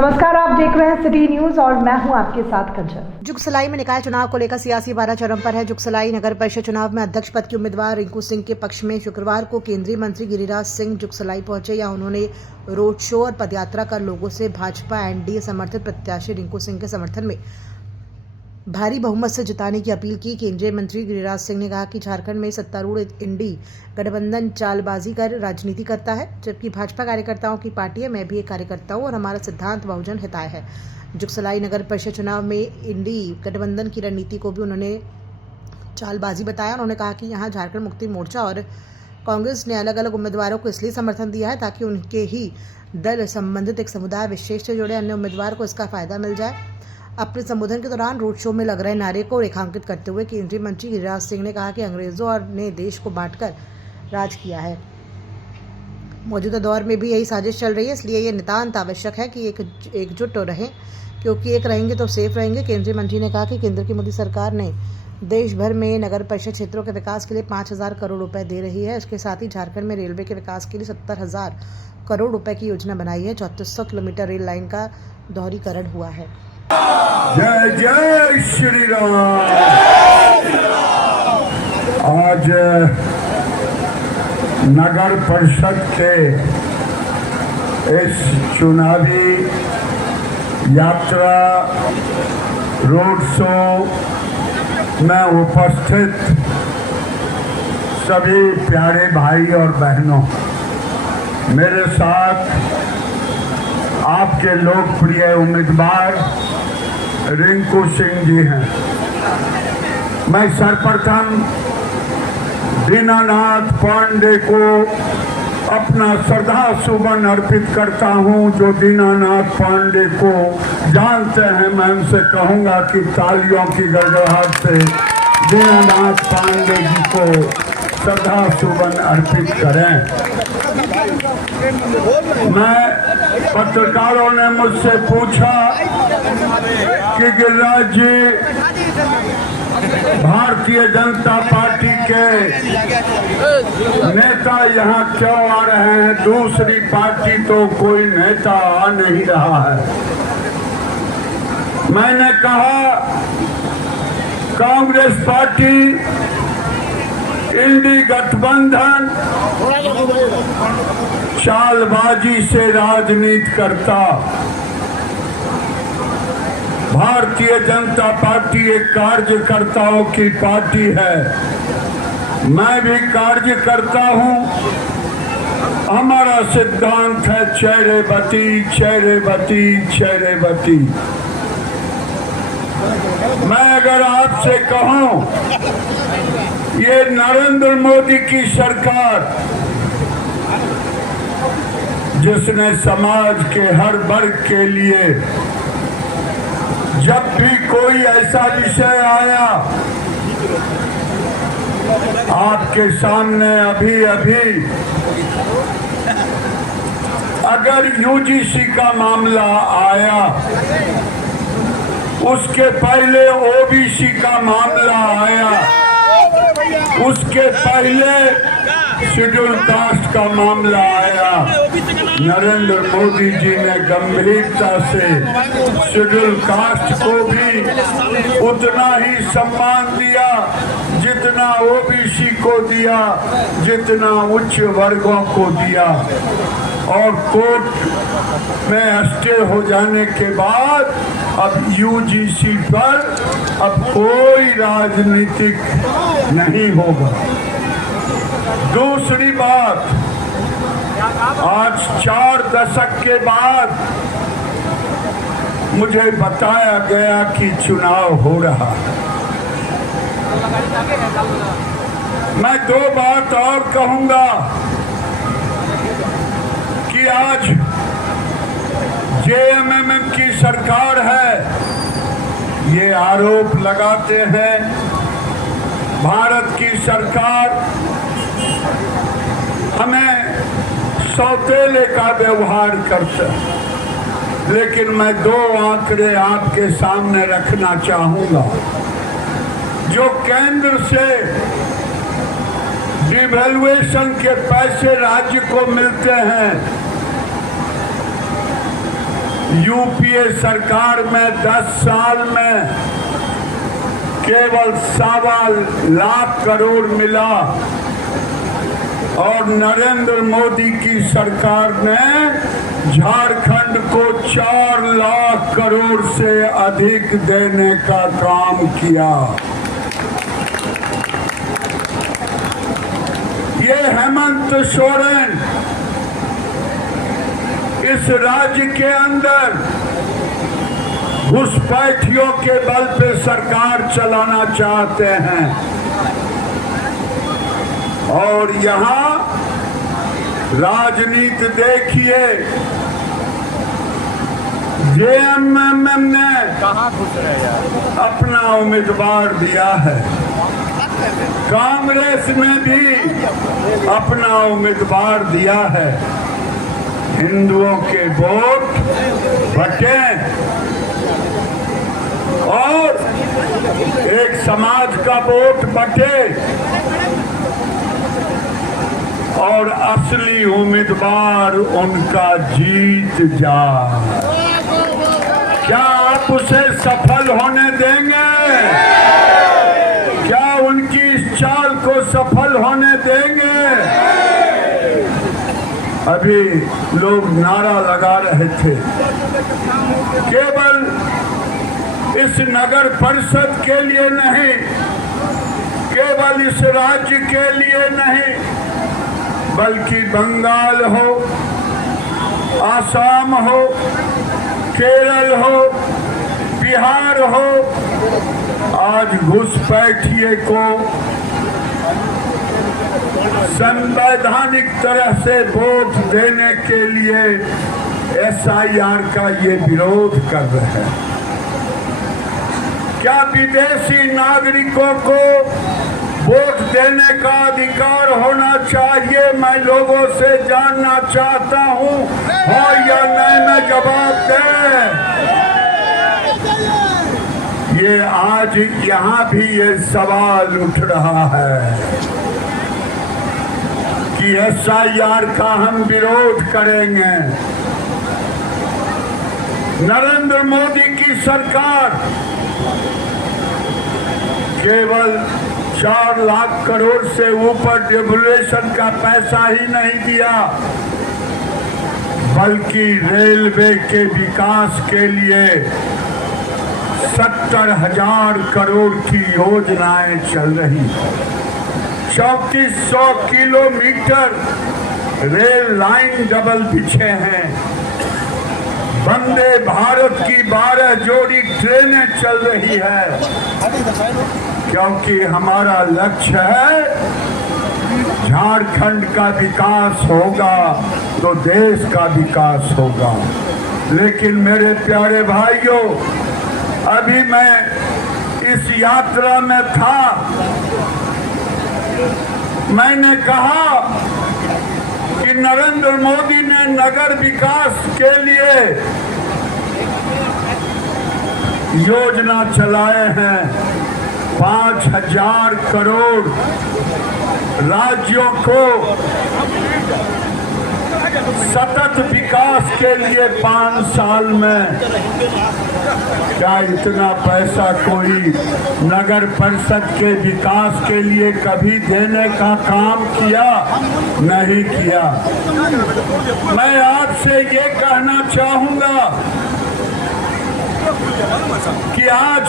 नमस्कार, आप देख रहे हैं सिटी न्यूज और मैं हूं आपके साथ कंचन। जुगसलाई में निकाय चुनाव को लेकर सियासी पारा चरम पर है। जुगसलाई नगर परिषद चुनाव में अध्यक्ष पद के उम्मीदवार रिंकू सिंह के पक्ष में शुक्रवार को केंद्रीय मंत्री गिरिराज सिंह जुगसलाई पहुंचे। या उन्होंने रोड शो और पदयात्रा कर लोगों से भाजपा एनडीए समर्थित प्रत्याशी रिंकू सिंह के समर्थन में भारी बहुमत से जिताने की अपील की। केंद्रीय मंत्री गिरिराज सिंह ने कहा कि झारखंड में सत्तारूढ़ इंडी गठबंधन चालबाजी कर राजनीति करता है, जबकि भाजपा कार्यकर्ताओं की पार्टी है। मैं भी एक कार्यकर्ता हूं और हमारा सिद्धांत बहुजन हिताय है। जुगसलाई नगर परिषद चुनाव में इंडी गठबंधन की रणनीति को भी उन्होंने चालबाजी बताया। उन्होंने कहा कि यहाँ झारखंड मुक्ति मोर्चा और कांग्रेस ने अलग अलग उम्मीदवारों को इसलिए समर्थन दिया है ताकि उनके ही दल संबंधित एक समुदाय विशेष से जुड़े अन्य उम्मीदवार को इसका फायदा मिल जाए। अपने संबोधन के दौरान रोड शो में लग रहे नारे को रेखांकित करते हुए केंद्रीय मंत्री गिरिराज सिंह ने कहा कि अंग्रेजों ने देश को बांटकर राज किया है। मौजूदा दौर में भी यही साजिश चल रही है, इसलिए ये नितांत आवश्यक है कि एकजुट रहें, क्योंकि एक रहेंगे तो सेफ रहेंगे। केंद्रीय मंत्री ने कहा कि केंद्र की मोदी सरकार ने देश भर में नगर परिषद क्षेत्रों के विकास के लिए 5,000 करोड़ रुपए दे रही है। इसके साथ ही झारखंड में रेलवे के विकास के लिए 70,000 करोड़ रुपए की योजना बनाई है। 3400 किलोमीटर रेल लाइन का दोहरीकरण हुआ है। जय जय श्री राम। आज नगर परिषद के इस चुनावी यात्रा रोड शो में उपस्थित सभी प्यारे भाई और बहनों, मेरे साथ आपके लोकप्रिय उम्मीदवार रिंकू सिंह जी हैं। मैं सर्वप्रथम दीनानाथ पांडे को अपना श्रद्धा सुमन अर्पित करता हूं, जो दीनानाथ पांडे को जानते हैं। मैं उनसे कहूंगा कि तालियों की गड़गड़ाहट से दीनानाथ पांडे जी को श्रद्धा सुमन अर्पित करें। पत्रकारों ने मुझसे पूछा कि गिरिराज जी भारतीय जनता पार्टी के नेता यहाँ क्यों आ रहे हैं, दूसरी पार्टी तो कोई नेता आ नहीं रहा है। मैंने कहा कांग्रेस पार्टी इंडी गठबंधन चालबाजी से राजनीति करता, भारतीय जनता पार्टी एक कार्यकर्ताओं की पार्टी है। मैं भी कार्य करता हूं। हमारा सिद्धांत है चेहरे बती चेहरे बती चेहरे बती। मैं अगर आपसे कहूं, ये नरेंद्र मोदी की सरकार जिसने समाज के हर वर्ग के लिए जब भी कोई ऐसा विषय आया, आपके सामने अभी अगर यूजीसी का मामला आया, उसके पहले ओबीसी का मामला आया, उसके पहले शेड्यूल कास्ट का मामला आया, नरेंद्र मोदी जी ने गंभीरता से शेड्यूल कास्ट को भी उतना ही सम्मान दिया जितना ओबीसी को दिया, जितना उच्च वर्गों को दिया। और कोर्ट में स्टे हो जाने के बाद अब यूजीसी पर अब कोई राजनीतिक नहीं होगा। दूसरी बात, आज 4 दशक के बाद मुझे बताया गया कि चुनाव हो रहा है। मैं 2 बात और कहूंगा कि आज जेएमएम की सरकार है, ये आरोप लगाते हैं भारत की सरकार हमें सौतेले का व्यवहार करता है। लेकिन मैं 2 आंकड़े आपके सामने रखना चाहूंगा। जो केंद्र से डिवैल्यूएशन के पैसे राज्य को मिलते हैं, यूपीए सरकार में 10 साल में केवल 1.25 लाख करोड़ मिला और नरेंद्र मोदी की सरकार ने झारखंड को 4 लाख करोड़ से अधिक देने का काम किया। ये हेमंत सोरेन इस राज्य के अंदर घुसपैठियों के बल पे सरकार चलाना चाहते हैं और यहाँ राजनीति देखिए। जेएमएम ने अपना उम्मीदवार दिया है, कांग्रेस ने भी अपना उम्मीदवार दिया है। हिंदुओं के वोट बटे और एक समाज का वोट बटे और असली उम्मीदवार उनका जीत जाए। क्या आप उसे सफल होने देंगे? क्या उनकी इस चाल को सफल होने देंगे? अभी लोग नारा लगा रहे थे, केवल इस नगर परिषद के लिए नहीं, केवल इस राज्य के लिए नहीं, बल्कि बंगाल हो, आसाम हो, केरल हो, बिहार हो, आज घुसपैठिए को संवैधानिक तरह से वोट देने के लिए एसआईआर का ये विरोध कर रहे हैं। क्या विदेशी नागरिकों को वोट देने का अधिकार होना चाहिए? मैं लोगों से जानना चाहता हूं, हो या नहीं में जवाब दें। ये आज यहाँ भी ये सवाल उठ रहा है कि एसआईआर का हम विरोध करेंगे। नरेंद्र मोदी की सरकार केवल 4 लाख करोड़ से ऊपर डेवलुएशन का पैसा ही नहीं दिया, बल्कि रेलवे के विकास के लिए 70,000 करोड़ की योजनाएं चल रही। 3400 किलोमीटर रेल लाइन डबल बिछे हैं। वंदे भारत की 12 जोड़ी ट्रेनें चल रही है, क्योंकि हमारा लक्ष्य है झारखंड का विकास होगा तो देश का विकास होगा। लेकिन मेरे प्यारे भाइयों, अभी मैं इस यात्रा में था, मैंने कहा कि नरेंद्र मोदी ने नगर विकास के लिए योजना चलाए हैं। 5,000 करोड़ राज्यों को सतत विकास के लिए 5 साल में। क्या इतना पैसा कोई नगर परिषद के विकास के लिए कभी देने का काम किया? नहीं किया। मैं आपसे ये कहना चाहूंगा कि आज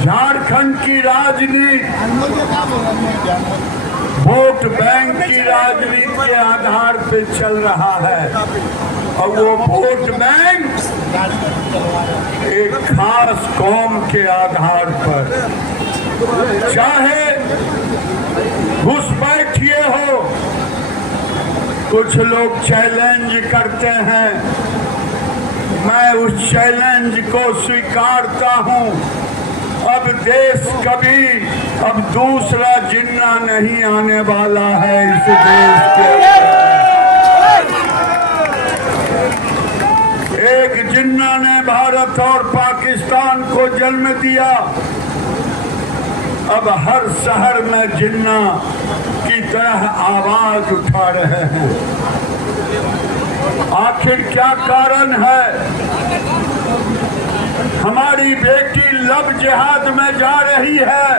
झारखंड की राजनीति वोट बैंक की राजनीति के आधार पे चल रहा है और वो वोट बैंक एक खास कौम के आधार पर, चाहे घुसपैठिए हो। कुछ लोग चैलेंज करते हैं, मैं उस चैलेंज को स्वीकारता हूं। अब देश कभी अब दूसरा जिन्ना नहीं आने वाला है इस देश के। एक जिन्ना ने भारत और पाकिस्तान को जन्म दिया, अब हर शहर में जिन्ना की तरह आवाज उठा रहे हैं। आखिर क्या कारण है? हमारी बेटी लब जिहाद में जा रही है,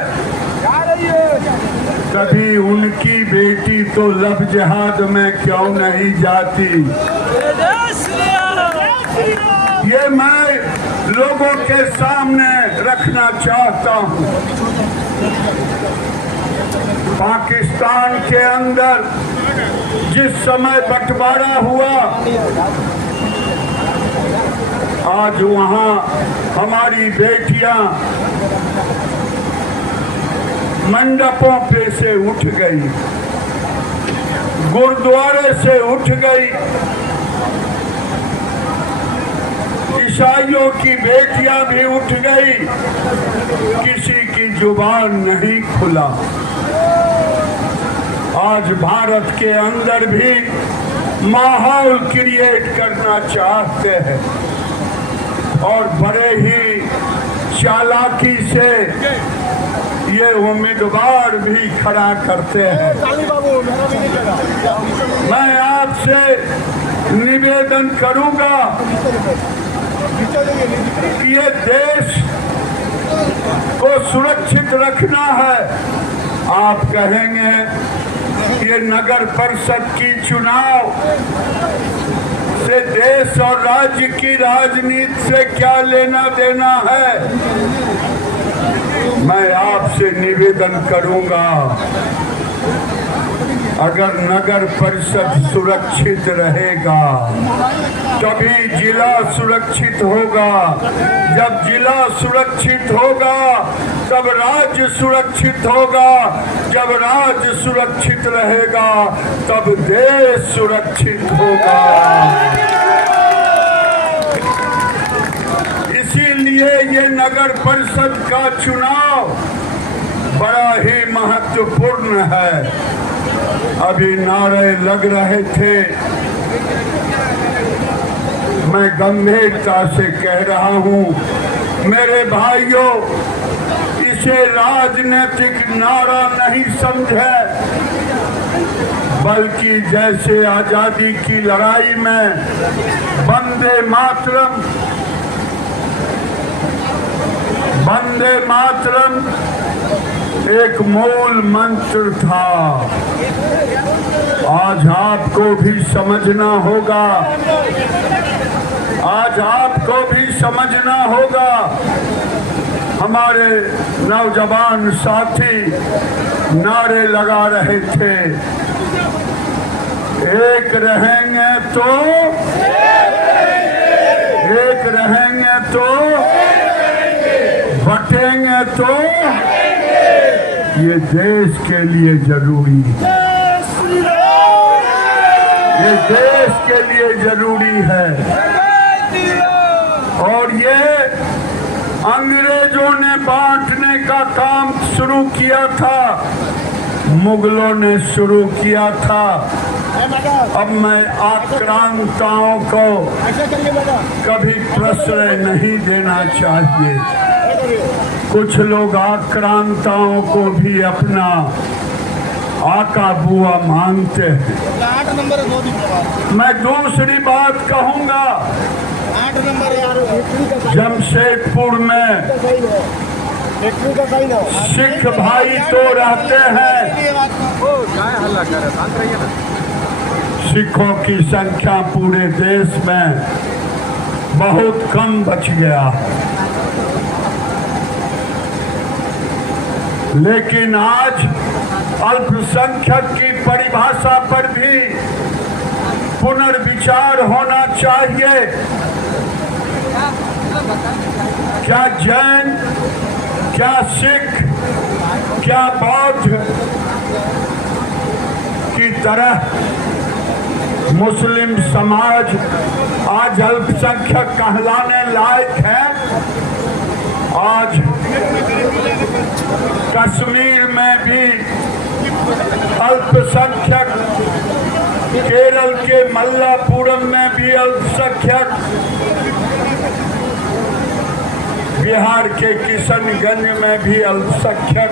कभी उनकी बेटी तो लब जिहाद में क्यों नहीं जाती? ये मैं लोगों के सामने रखना चाहता हूँ। पाकिस्तान के अंदर जिस समय बंटवारा हुआ, आज वहाँ हमारी बेटियां मंडपों पे से उठ गई, गुरुद्वारे से उठ गई, ईसाइयों की बेटियां भी उठ गई, किसी की जुबान नहीं खुला। आज भारत के अंदर भी माहौल क्रिएट करना चाहते हैं और बड़े ही चालाकी से ये उम्मीदवार भी खड़ा करते हैं। मैं आपसे निवेदन करूंगा कि ये देश को सुरक्षित रखना है। आप कहेंगे ये नगर परिषद की चुनाव से देश और राज्य की राजनीति से क्या लेना देना है? मैं आपसे निवेदन करूंगा, अगर नगर परिषद सुरक्षित रहेगा तभी जिला सुरक्षित होगा, जब जिला सुरक्षित होगा तब राज्य सुरक्षित होगा, जब राज्य सुरक्षित रहेगा तब देश सुरक्षित होगा। इसीलिए ये नगर परिषद का चुनाव बड़ा ही महत्वपूर्ण है। अभी नारे लग रहे थे, मैं गंभीरता से कह रहा हूं, मेरे भाइयों, इसे राजनीतिक नारा नहीं समझे, बल्कि जैसे आजादी की लड़ाई में वंदे मातरम, वंदे मातरम एक मूल मंत्र था। आज आपको भी समझना होगा, आज आपको भी समझना होगा। हमारे नौजवान साथी नारे लगा रहे थे, एक रहेंगे तो, एक रहेंगे तो, बटेंगे तो, ये देश के लिए जरूरी है, ये देश के लिए जरूरी है। और ये अंग्रेजों ने बांटने का काम शुरू किया था, मुगलों ने शुरू किया था। अब मैं आक्रांताओं को कभी प्रश्रय नहीं देना चाहिए। कुछ लोग आक्रांताओं को भी अपना आका बुआ मानते हैं। मैं दूसरी बात कहूंगा, जमशेदपुर में सिख भाई तो रहते हैं, सिखों की संख्या पूरे देश में बहुत कम बच गया है। लेकिन आज अल्पसंख्यक की परिभाषा पर भी पुनर्विचार होना चाहिए। क्या जैन, क्या सिख, क्या बौद्ध की तरह मुस्लिम समाज आज अल्पसंख्यक कहलाने लायक है? आज कश्मीर में भी अल्पसंख्यक, केरल के मल्लापुरम में भी अल्पसंख्यक, बिहार के किशनगंज में भी अल्पसंख्यक,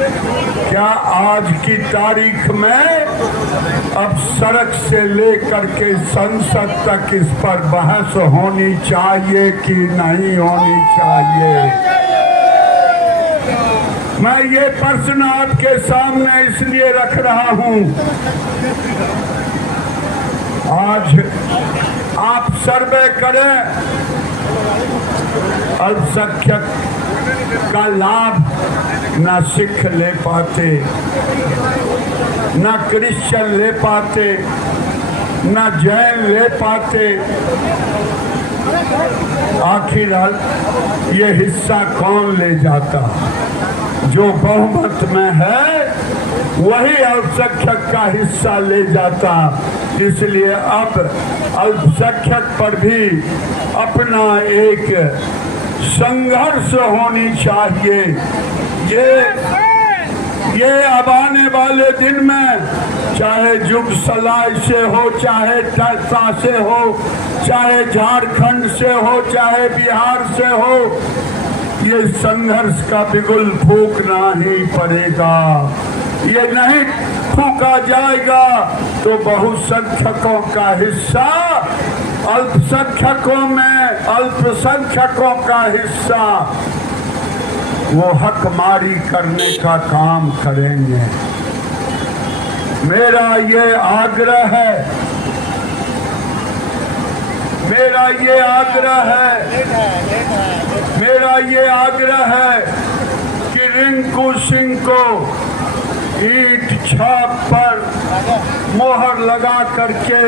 क्या आज की तारीख में अब सड़क से लेकर के संसद तक इस पर बहस होनी चाहिए कि नहीं होनी चाहिए? मैं ये प्रश्न आपके सामने इसलिए रख रहा हूं, आज आप सर्वे करें, अल्पसंख्यक का लाभ ना सिख ले पाते, ना क्रिश्चियन ले पाते, ना जैन ले पाते। आखिर ये हिस्सा कौन ले जाता? जो बहुमत में है वही अल्पसंख्यक का हिस्सा ले जाता। इसलिए अब अल्पसंख्यक पर भी अपना एक संघर्ष होनी चाहिए। ये अब आने वाले दिन में चाहे जुगसलाई से हो, चाहे टसा से हो, चाहे झारखंड से हो, चाहे बिहार से हो, ये संघर्ष का बिगुल फूकना ही पड़ेगा। ये नहीं फूका जाएगा तो बहुसंख्यकों का हिस्सा अल्पसंख्यकों में, अल्पसंख्यकों का हिस्सा वो हकमारी करने का काम करेंगे। मेरा ये आग्रह है, मेरा ये आग्रह है कि रिंकू सिंह को ईंट छाप पर मोहर लगा करके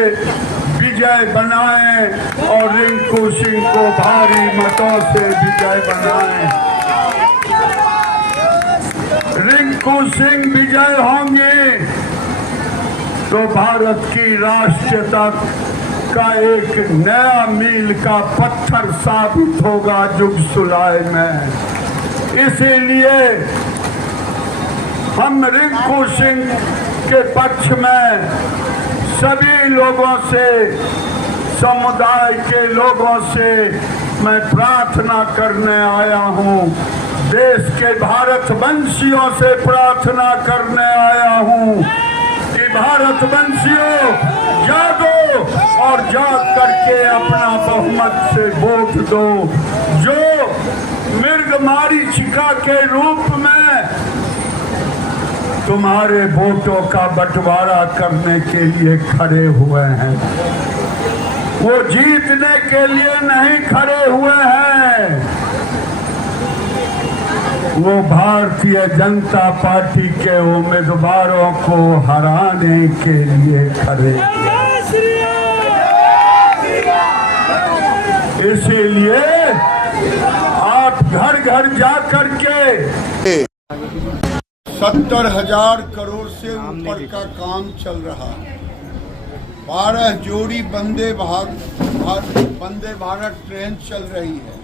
विजय बनाएं और रिंकू सिंह को भारी मतों से विजय बनाएं। रिंकू सिंह विजय होंगे तो भारत की राष्ट्रीयता का एक नया मील का पत्थर साबित होगा जुगसुलाई में। इसीलिए हम रिंकू सिंह के पक्ष में सभी लोगों से, समुदाय के लोगों से मैं प्रार्थना करने आया हूं, देश के भारतवंशियों से प्रार्थना करने आया हूं कि भारतवंशियों जागो और जाग करके अपना बहुमत से वोट दो। जो मृगमारीचिका के रूप में तुम्हारे वोटों का बंटवारा करने के लिए खड़े हुए हैं, वो जीतने के लिए नहीं खड़े हुए हैं, वो भारतीय जनता पार्टी के उम्मीदवारों को हराने के लिए खड़े हैं। इसीलिए आप घर घर जा करके 70,000 करोड़ से ऊपर का काम चल रहा है। 12 जोड़ी वंदे भारत ट्रेन चल रही है।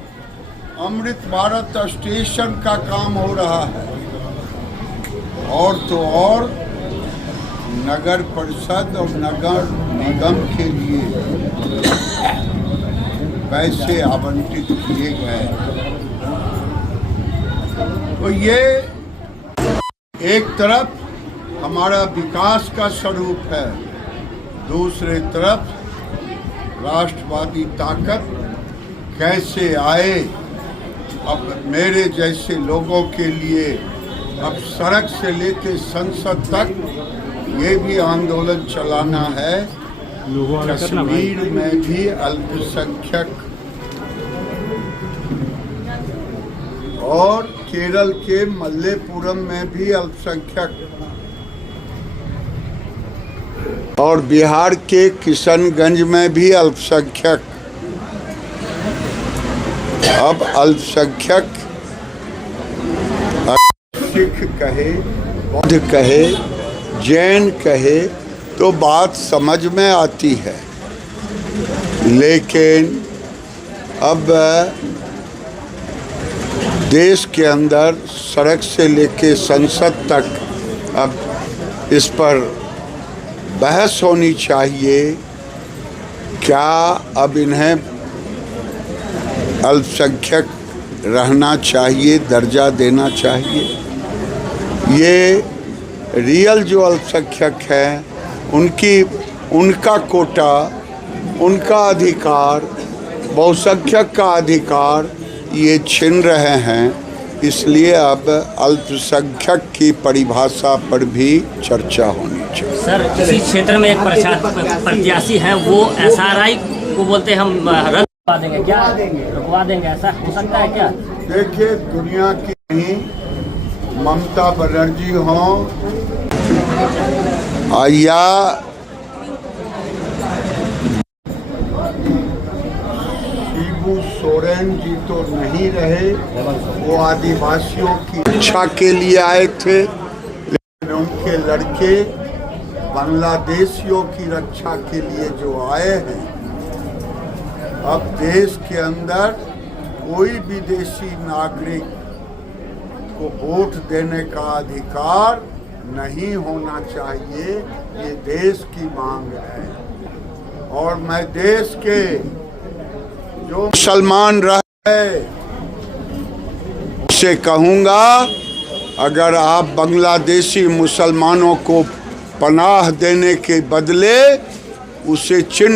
अमृत भारत स्टेशन का काम हो रहा है। और तो और नगर परिषद और नगर निगम के लिए पैसे आवंटित किए गए। तो ये एक तरफ हमारा विकास का स्वरूप है, दूसरी तरफ राष्ट्रवादी ताकत कैसे आए। अब मेरे जैसे लोगों के लिए अब सड़क से लेकर संसद तक ये भी आंदोलन चलाना है। कश्मीर में भी अल्पसंख्यक और केरल के मल्लेपुरम में भी अल्पसंख्यक और बिहार के किशनगंज में भी अल्पसंख्यक। अब अल्पसंख्यक सिख कहे, बौद्ध कहे, जैन कहे तो बात समझ में आती है, लेकिन अब देश के अंदर सड़क से लेके संसद तक अब इस पर बहस होनी चाहिए। क्या अब इन्हें अल्पसंख्यक रहना चाहिए, दर्जा देना चाहिए? ये रियल जो अल्पसंख्यक हैं उनका कोटा, उनका अधिकार, बहुसंख्यक का अधिकार ये छीन रहे हैं। इसलिए अब अल्पसंख्यक की परिभाषा पर भी चर्चा होनी चाहिए। सर, इसी क्षेत्र में एक प्रत्याशी है, वो एसआरआई को बोलते हैं हम रद्द करवा देंगे, क्या रुकवा देंगे, ऐसा हो सकता है क्या? देखिए, दुनिया की नहीं ममता बनर्जी हों या शिबू सोरेन जी तो नहीं रहे, वो आदिवासियों की रक्षा के लिए आए थे, लेकिन उनके लड़के बांग्लादेशियों की रक्षा के लिए जो आए हैं। अब देश के अंदर कोई विदेशी नागरिक को वोट देने का अधिकार नहीं होना चाहिए, ये देश की मांग है। और मैं देश के जो मुसलमान रहे से कहूँगा, अगर आप बांग्लादेशी मुसलमानों को पनाह देने के बदले उसे चिन्ह